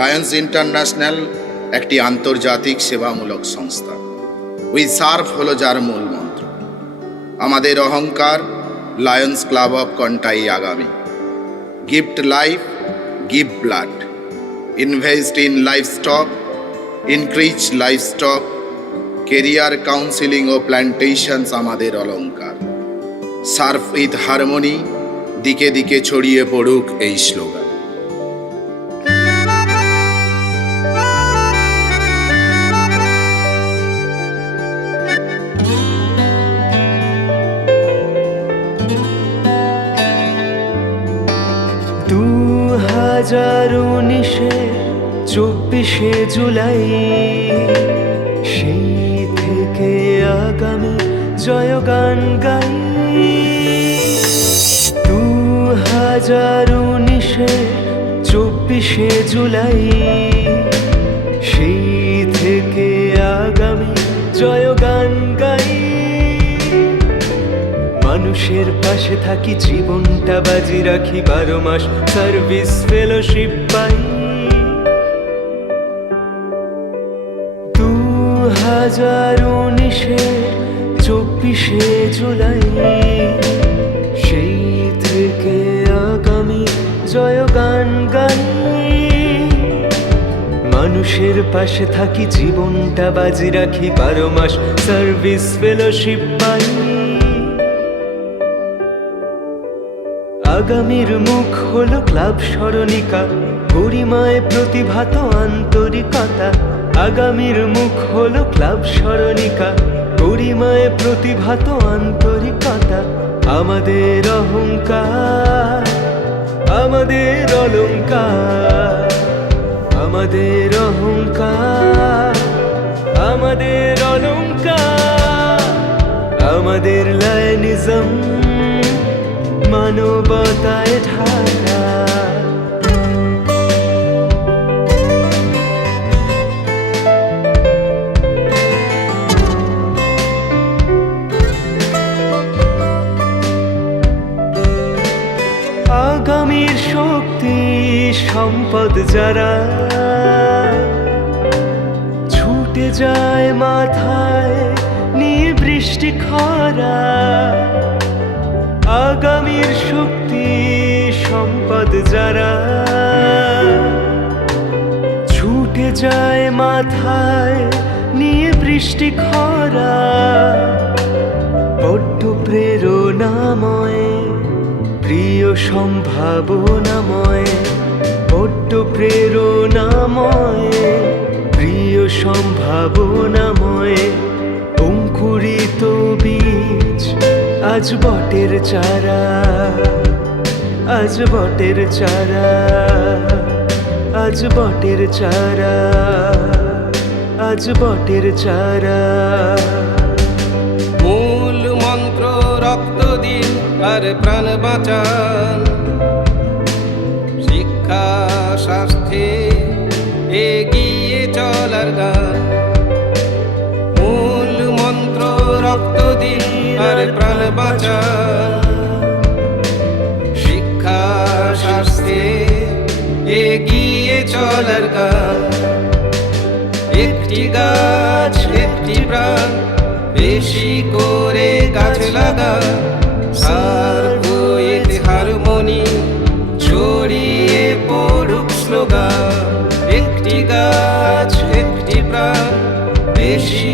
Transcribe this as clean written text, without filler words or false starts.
Lions international একটি আন্তর্জাতিক সেবামূলক সংস্থা। উই সার্ভ হলো যার মূল মন্ত্র। আমাদের অহংকার লায়ন্স ক্লাব অফ কন্টাই আগামী। Gift life, give blood, invest in livestock, increase livestock, career counselling ও প্ল্যান্টেশনস আমাদের অলংকার। সার্ভ উইথ হারমোনি, দিকে দিকে ছড়িয়ে পড়ুক এই স্লোগান। চব্বিশে জুলাই, সেই থেকে আগামী জয়গান গাই। 2019 জুলাই, সেই থেকে আগামী জয়গান গাই। মানুষের পাশে থাকি, জীবনটা বাজি রাখি, 12 মাস সার্ভিস ফেলোশিপ পাই। 2019 জুলাই, সেই থেকে আগামী জয়গান গাই। মানুষের পাশে থাকি, জীবনটা বাজি রাখি, 12 মাস সার্ভিস ফেলোশিপ পাই। আগামীর মুখ হলো ক্লাব স্মরণিকা, গরিমায় প্রতিভাত আন্তরিকতা। আগামীর মুখ হলো ক্লাব স্মরণিকা, গরিমায় প্রতিভাত আন্তরিকতা। আমাদের অহংকার, আমাদের অলংকার, আমাদের অহংকার, আমাদের অলংকার, আমাদের লায়নিজম মানবতায় ঢাকা। আগামীর শক্তি সম্পদ যারা, ছুটে যায় মাথায় নিয়ে বৃষ্টি খরা। আগামীর শক্তি সম্পদ যারা, ছুটে যায় মাথায় নিয়ে বৃষ্টি খরা। বড্ড প্রেরণাময়, প্রিয় সম্ভাবনাময়, বড্ড প্রেরণাময়, প্রিয় সম্ভাবনাময়। অঙ্কুরিত বীজ আজ বটের চারা, আজ বটের চারা, আজ বটের চারা, আজ বটের চারা। মূল মন্ত্র রক্ত দিন আর প্রাণ বাঁচান। শিক্ষা স্বাস্থ্যে এগিয়ে চলার গান। মূল মন্ত্র রক্ত দিন আর প্রাণ বাঁচান। শিক্ষা স্বাস্থ্যে এগিয়ে চলার গান। একটি গাছ একটি প্রাণ, বেশি করে গাছ লাগা। সার্ভ উইথ হারমোনি, ছড়িয়ে পড়ুক স্লোগান। একটি গাছ একটি প্রাণ, বেশি